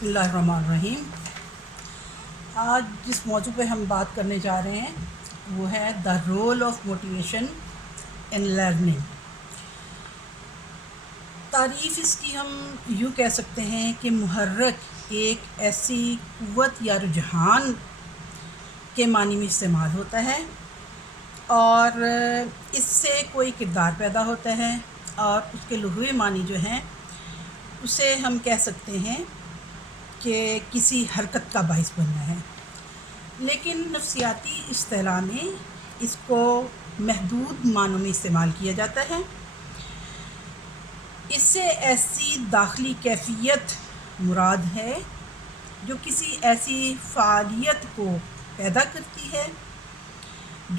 بسم اللہ الرحمن الرحیم۔ آج جس موضوع پہ ہم بات کرنے جا رہے ہیں وہ ہے the role of motivation in learning. تعریف اس کی ہم یوں کہہ سکتے ہیں کہ محرک ایک ایسی قوت یا رجحان کے معنی میں استعمال ہوتا ہے اور اس سے کوئی کردار پیدا ہوتا ہے اور اس کے لغوی معنی جو ہیں اسے ہم کہہ سکتے ہیں کہ کسی حرکت کا باعث بننا ہے، لیکن نفسیاتی اصطلاح میں اس کو محدود معنوں میں استعمال کیا جاتا ہے۔ اس سے ایسی داخلی کیفیت مراد ہے جو کسی ایسی فعالیت کو پیدا کرتی ہے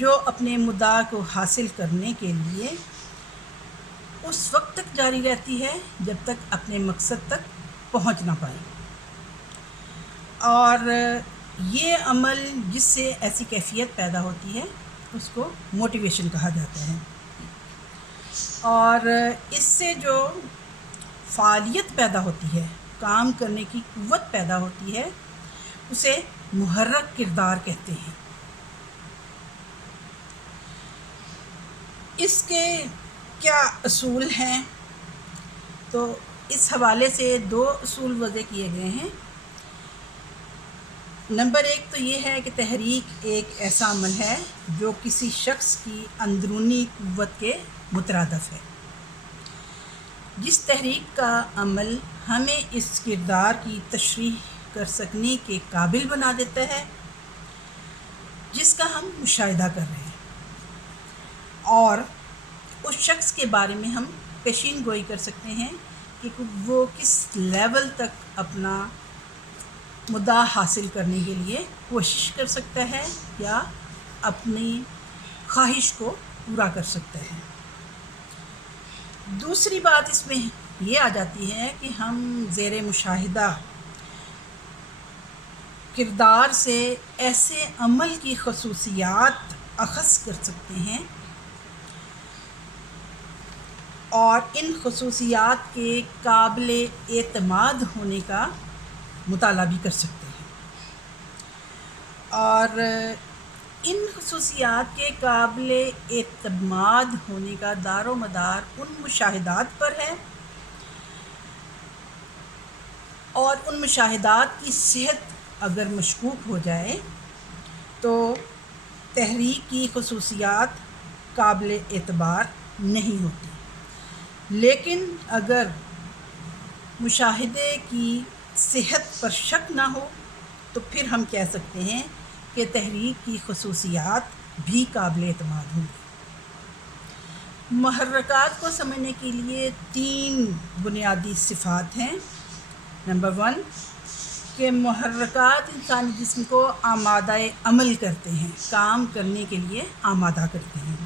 جو اپنے مدعا کو حاصل کرنے کے لیے اس وقت تک جاری رہتی ہے جب تک اپنے مقصد تک پہنچ نہ پائے، اور یہ عمل جس سے ایسی کیفیت پیدا ہوتی ہے اس کو موٹیویشن کہا جاتا ہے۔ اور اس سے جو فعالیت پیدا ہوتی ہے، کام کرنے کی قوت پیدا ہوتی ہے، اسے محرک کردار کہتے ہیں۔ اس کے کیا اصول ہیں؟ تو اس حوالے سے 2 اصول وضع کیے گئے ہیں۔ نمبر 1 تو یہ ہے کہ تحریک ایک ایسا عمل ہے جو کسی شخص کی اندرونی قوت کے مترادف ہے۔ جس تحریک کا عمل ہمیں اس کردار کی تشریح کر سکنے کے قابل بنا دیتا ہے جس کا ہم مشاہدہ کر رہے ہیں، اور اس شخص کے بارے میں ہم پیشین گوئی کر سکتے ہیں کہ وہ کس لیول تک اپنا مدعا حاصل کرنے کے لیے کوشش کر سکتا ہے یا اپنی خواہش کو پورا کر سکتا ہے۔ دوسری بات اس میں یہ آ جاتی ہے کہ ہم زیر مشاہدہ کردار سے ایسے عمل کی خصوصیات اخذ کر سکتے ہیں اور ان خصوصیات کے قابل اعتماد ہونے کا مطالعہ بھی کر سکتے ہیں، اور ان خصوصیات کے قابل اعتماد ہونے کا دار و مدار ان مشاہدات پر ہے، اور ان مشاہدات کی صحت اگر مشکوک ہو جائے تو تحریک کی خصوصیات قابل اعتبار نہیں ہوتی، لیکن اگر مشاہدے کی صحت پر شک نہ ہو تو پھر ہم کہہ سکتے ہیں کہ تحریک کی خصوصیات بھی قابل اعتماد ہوں گی۔ محرکات کو سمجھنے کے لیے 3 بنیادی صفات ہیں۔ نمبر 1 کہ محرکات انسانی جسم کو آمادہ عمل کرتے ہیں، کام کرنے کے لیے آمادہ کرتے ہیں۔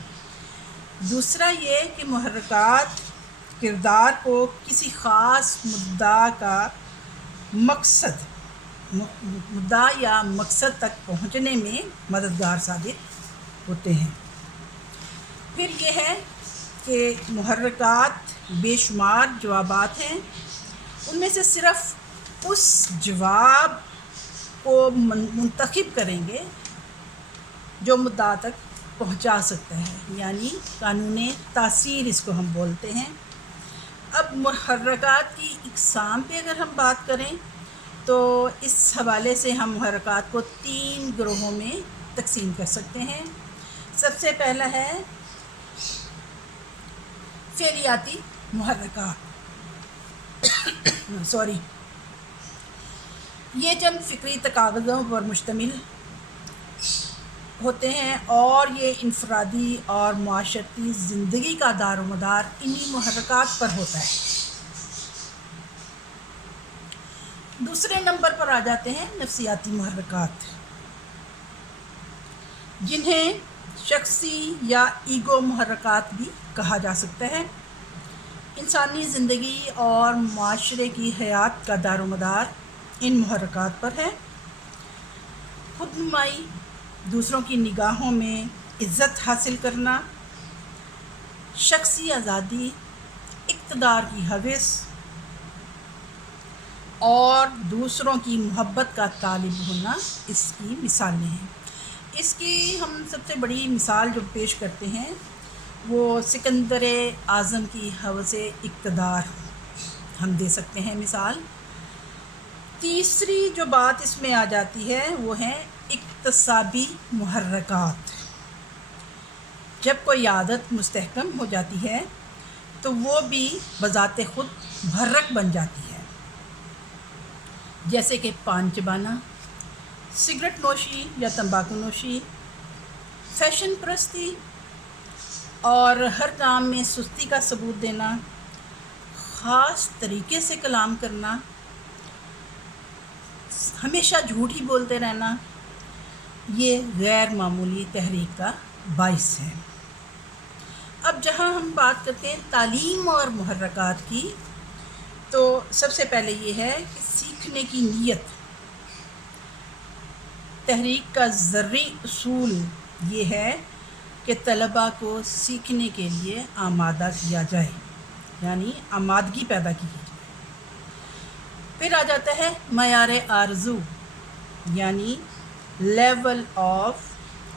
دوسرا یہ کہ محرکات کردار کو کسی خاص مدعا یا مقصد تک پہنچنے میں مددگار ثابت ہوتے ہیں۔ پھر یہ ہے کہ محرکات بے شمار جوابات ہیں، ان میں سے صرف اس جواب کو منتخب کریں گے جو مدعا تک پہنچا سکتا ہے، یعنی قانون تاثیر اس کو ہم بولتے ہیں۔ اب محرکات کی اقسام پہ اگر ہم بات کریں تو اس حوالے سے ہم محرکات کو 3 گروہوں میں تقسیم کر سکتے ہیں۔ سب سے پہلا ہے فعلیاتی محرکات۔ یہ چند فکری تقاضوں پر مشتمل ہوتے ہیں اور یہ انفرادی اور معاشرتی زندگی کا دار و مدار انہی محرکات پر ہوتا ہے۔ دوسرے نمبر پر آ جاتے ہیں نفسیاتی محرکات، جنہیں شخصی یا ایگو محرکات بھی کہا جا سکتا ہے۔ انسانی زندگی اور معاشرے کی حیات کا دار و مدار ان محرکات پر ہے۔ خود نمائی، دوسروں کی نگاہوں میں عزت حاصل کرنا، شخصی آزادی، اقتدار کی ہوس، اور دوسروں کی محبت کا طالب ہونا اس کی مثالیں ہیں۔ اس کی ہم سب سے بڑی مثال جو پیش کرتے ہیں وہ سکندر اعظم کی ہوس اقتدار ہم دے سکتے ہیں مثال۔ تیسری جو بات اس میں آ جاتی ہے وہ ہے اکتسابی محرکات۔ جب کوئی عادت مستحکم ہو جاتی ہے تو وہ بھی بذات خود محرک بن جاتی ہے، جیسے کہ پان چبانا، سگریٹ نوشی یا تمباکو نوشی، فیشن پرستی اور ہر کام میں سستی کا ثبوت دینا، خاص طریقے سے کلام کرنا، ہمیشہ جھوٹ ہی بولتے رہنا، یہ غیر معمولی تحریک کا باعث ہے۔ اب جہاں ہم بات کرتے ہیں تعلیم اور محرکات کی، تو سب سے پہلے یہ ہے کہ سیکھنے کی نیت۔ تحریک کا ذرعی اصول یہ ہے کہ طلباء کو سیکھنے کے لیے آمادہ کیا جائے، یعنی آمادگی پیدا کی جائے۔ پھر آ جاتا ہے معیار آرزو، یعنی لیول آف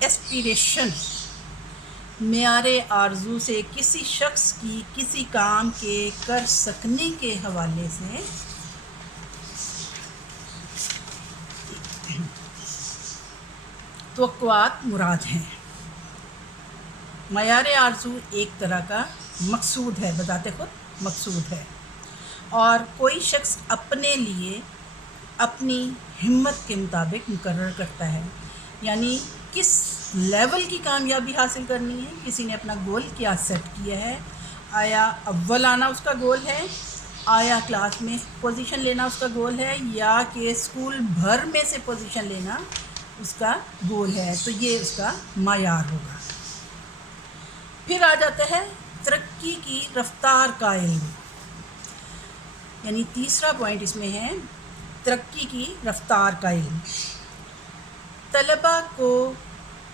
ایسپیریشن۔ معیار آرزو سے کسی شخص کی کسی کام کے کر سکنے کے حوالے سے توقعات مراد ہیں۔ معیار آرزو ایک طرح کا مقصود ہے، بذات خود مقصود ہے، اور کوئی شخص اپنے لیے اپنی ہمت کے مطابق مقرر کرتا ہے، یعنی کس لیول کی کامیابی حاصل کرنی ہے۔ کسی نے اپنا گول کیا سیٹ کیا ہے، آیا اول آنا اس کا گول ہے، آیا کلاس میں پوزیشن لینا اس کا گول ہے، یا کہ اسکول بھر میں سے پوزیشن لینا اس کا گول ہے، تو یہ اس کا معیار ہوگا۔ پھر آ جاتا ہے ترقی کی رفتار کا علم، یعنی تیسرا پوائنٹ اس میں ہے ترقی کی رفتار کا علم۔ طلباء کو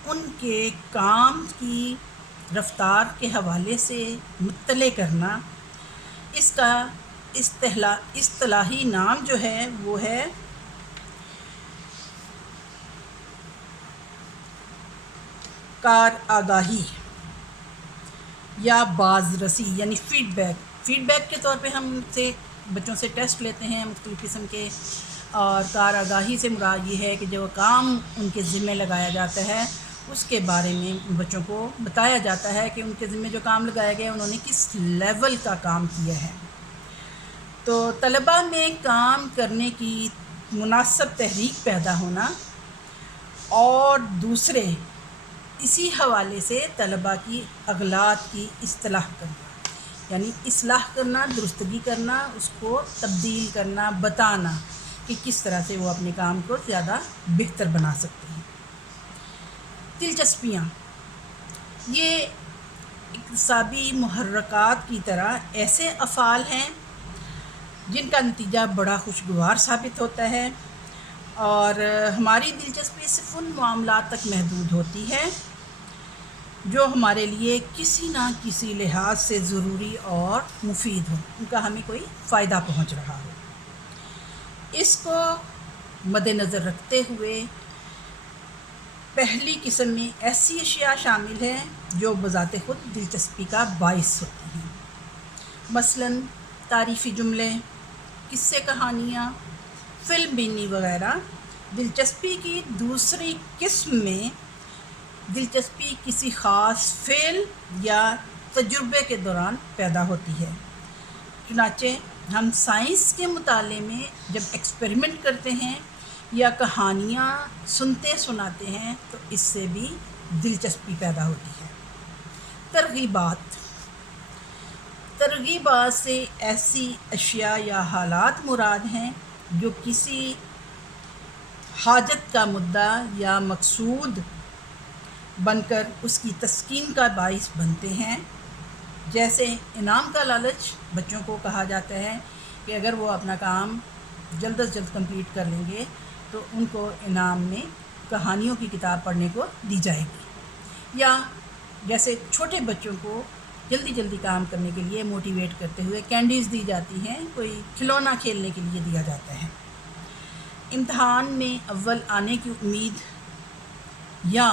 ان کے کام کی رفتار کے حوالے سے مطلع کرنا، اس کا اصطلاحی نام جو ہے وہ ہے کار آگاہی یا بازرسی، یعنی فیڈ بیک کے طور پہ ہم سے بچوں سے ٹیسٹ لیتے ہیں مختلف قسم کے، اور کار آگاہی سے مراد یہ ہے کہ جو کام ان کے ذمہ لگایا جاتا ہے اس کے بارے میں بچوں کو بتایا جاتا ہے کہ ان کے ذمہ جو کام لگایا گیا انہوں نے کس لیول کا کام کیا ہے۔ تو طلباء میں کام کرنے کی مناسب تحریک پیدا ہونا، اور دوسرے اسی حوالے سے طلباء کی اغلاط کی اصلاح کرنا، یعنی اصلاح کرنا، درستگی کرنا، اس کو تبدیل کرنا، بتانا کہ کس طرح سے وہ اپنے کام کو زیادہ بہتر بنا سکتے ہیں۔ دلچسپیاں، یہ اکتسابی محرکات کی طرح ایسے افعال ہیں جن کا نتیجہ بڑا خوشگوار ثابت ہوتا ہے، اور ہماری دلچسپی صرف ان معاملات تک محدود ہوتی ہے جو ہمارے لیے کسی نہ کسی لحاظ سے ضروری اور مفید ہو، ان کا ہمیں کوئی فائدہ پہنچ رہا ہو۔ اس کو مد نظر رکھتے ہوئے پہلی قسم میں ایسی اشیاء شامل ہیں جو بذات خود دلچسپی کا باعث ہوتی ہیں، مثلاً تعریفی جملے، قصے کہانیاں، فلم بینی وغیرہ۔ دلچسپی کی دوسری قسم میں دلچسپی کسی خاص فعل یا تجربے کے دوران پیدا ہوتی ہے۔ چنانچہ ہم سائنس کے مطالعے میں جب ایکسپیریمنٹ کرتے ہیں یا کہانیاں سنتے سناتے ہیں تو اس سے بھی دلچسپی پیدا ہوتی ہے۔ ترغیبات سے ایسی اشیاء یا حالات مراد ہیں جو کسی حاجت کا مدعا یا مقصود بن کر اس کی تسکین کا باعث بنتے ہیں، جیسے انعام کا لالچ۔ بچوں کو کہا جاتا ہے کہ اگر وہ اپنا کام جلد از جلد کمپلیٹ کر لیں گے تو ان کو انعام میں کہانیوں کی کتاب پڑھنے کو دی جائے گی، یا جیسے چھوٹے بچوں کو جلدی جلدی کام کرنے کے لیے موٹیویٹ کرتے ہوئے کینڈیز دی جاتی ہیں، کوئی کھلونا کھیلنے کے لیے دیا جاتا ہے۔ امتحان میں اول آنے کی امید یا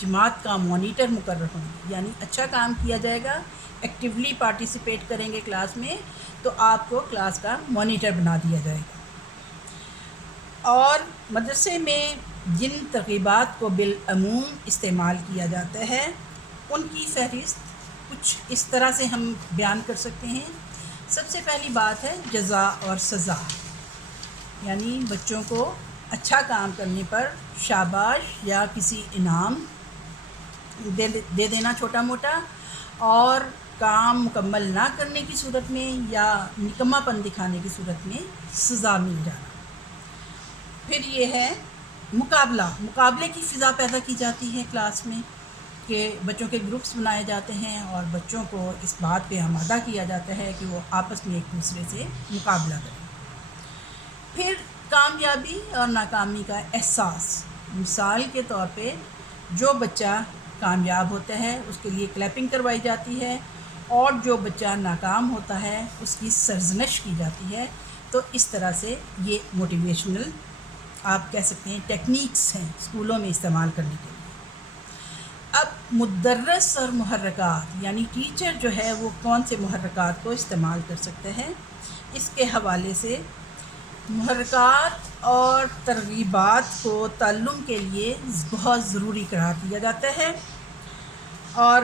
جماعت کا مانیٹر مقرر ہوں گے، یعنی اچھا کام کیا جائے گا، ایکٹیولی پارٹیسپیٹ کریں گے کلاس میں، تو آپ کو کلاس کا مانیٹر بنا دیا جائے گا۔ اور مدرسے میں جن ترغیبات کو بالعموم استعمال کیا جاتا ہے ان کی فہرست کچھ اس طرح سے ہم بیان کر سکتے ہیں۔ سب سے پہلی بات ہے جزا اور سزا، یعنی بچوں کو اچھا کام کرنے پر شاباش یا کسی انعام دے دینا چھوٹا موٹا، اور کام مکمل نہ کرنے کی صورت میں یا نکما پن دکھانے کی صورت میں سزا مل جانا۔ پھر یہ ہے مقابلے کی فضا پیدا کی جاتی ہے کلاس میں، کہ بچوں کے گروپس بنائے جاتے ہیں اور بچوں کو اس بات پہ آمادہ کیا جاتا ہے کہ وہ آپس میں ایک دوسرے سے مقابلہ کریں۔ پھر کامیابی اور ناکامی کا احساس، مثال کے طور پہ جو بچہ کامیاب ہوتا ہے اس کے لیے کلیپنگ کروائی جاتی ہے، اور جو بچہ ناکام ہوتا ہے اس کی سرزنش کی جاتی ہے۔ تو اس طرح سے یہ موٹیویشنل آپ کہہ سکتے ہیں ٹیکنیکس ہیں اسکولوں میں استعمال کرنے کے لیے۔ اب مدرس اور محرکات، یعنی ٹیچر جو ہے وہ کون سے محرکات کو استعمال کر سکتے ہیں، اس کے حوالے سے محرکات اور ترغیبات کو تعلم کے لیے بہت ضروری قرار دیا جاتا ہے، اور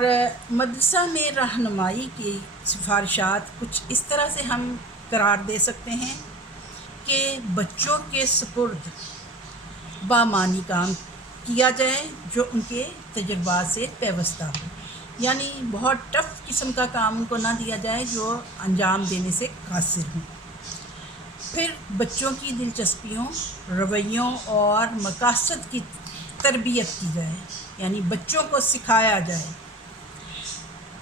مدرسہ میں رہنمائی کی سفارشات کچھ اس طرح سے ہم قرار دے سکتے ہیں کہ بچوں کے سپرد بامانی کام کیا جائے جو ان کے تجربات سے پیوستہ ہو، یعنی بہت ٹف قسم کا کام ان کو نہ دیا جائے جو انجام دینے سے قاصر ہوں۔ پھر بچوں کی دلچسپیوں، رویوں اور مقاصد کی تربیت کی جائے، یعنی بچوں کو سکھایا جائے۔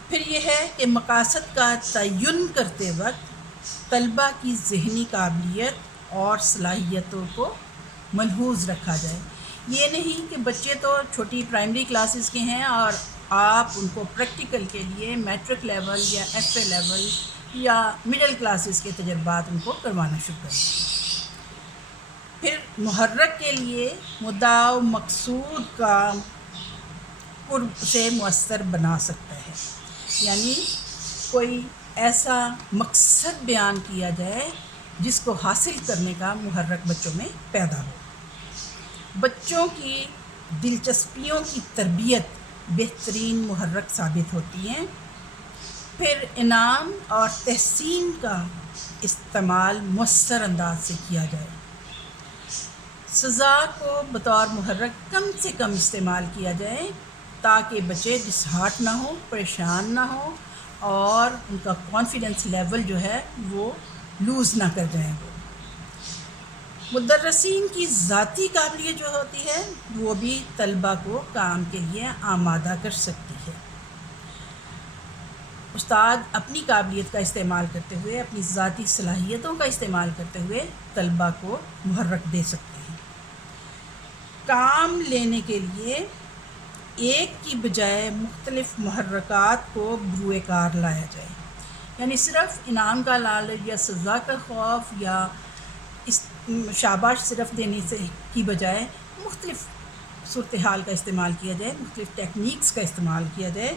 پھر یہ ہے کہ مقاصد کا تعین کرتے وقت طلبہ کی ذہنی قابلیت اور صلاحیتوں کو ملحوظ رکھا جائے۔ یہ نہیں کہ بچے تو چھوٹی پرائمری کلاسز کے ہیں اور آپ ان کو پریکٹیکل کے لیے میٹرک لیول یا ایف اے لیول یا مڈل کلاسز کے تجربات ان کو کروانا شروع کریں۔ پھر محرک کے لیے مدعا و مقصود کا قرب سے مؤثر بنا سکتا ہے، یعنی کوئی ایسا مقصد بیان کیا جائے جس کو حاصل کرنے کا محرک بچوں میں پیدا ہو۔ بچوں کی دلچسپیوں کی تربیت بہترین محرک ثابت ہوتی ہیں۔ پھر انعام اور تحسین کا استعمال مؤثر انداز سے کیا جائے۔ سزا کو بطور محرک کم سے کم استعمال کیا جائے تاکہ بچے ڈسہارٹ نہ ہوں، پریشان نہ ہوں، اور ان کا کانفیڈنس لیول جو ہے وہ لوز نہ کر جائیں۔ مدرسین کی ذاتی قابلیت جو ہوتی ہے وہ بھی طلبہ کو کام کے لیے آمادہ کر سکتی ہے۔ استاد اپنی قابلیت کا استعمال کرتے ہوئے، اپنی ذاتی صلاحیتوں کا استعمال کرتے ہوئے طلبہ کو محرک دے سکتے ہیں۔ کام لینے کے لیے ایک کی بجائے مختلف محرکات کو بروئے کار لایا جائے، یعنی صرف انعام کا لالچ یا سزا کا خوف یا شاباش صرف دینے سے کی بجائے مختلف صورتحال کا استعمال کیا جائے، مختلف ٹیکنیکس کا استعمال کیا جائے،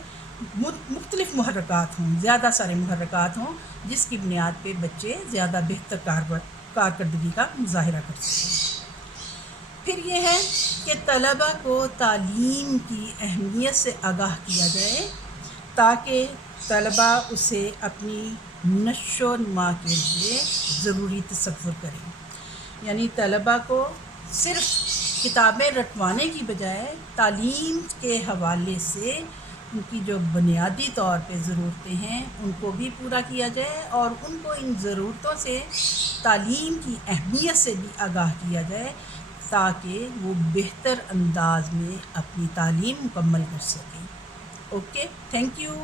مختلف محرکات ہوں، زیادہ سارے محرکات ہوں جس کی بنیاد پہ بچے زیادہ بہتر کارکردگی کا مظاہرہ کر سکیں۔ پھر یہ ہے کہ طلبہ کو تعلیم کی اہمیت سے آگاہ کیا جائے تاکہ طلبہ اسے اپنی نشو و نما کے لیے ضروری تصور کریں، یعنی طلبہ کو صرف کتابیں رٹوانے کی بجائے تعلیم کے حوالے سے ان کی جو بنیادی طور پہ ضرورتیں ہیں ان کو بھی پورا کیا جائے، اور ان کو ان ضرورتوں سے تعلیم کی اہمیت سے بھی آگاہ کیا جائے تاکہ وہ بہتر انداز میں اپنی تعلیم مکمل کر سکیں۔ Okay, thank you.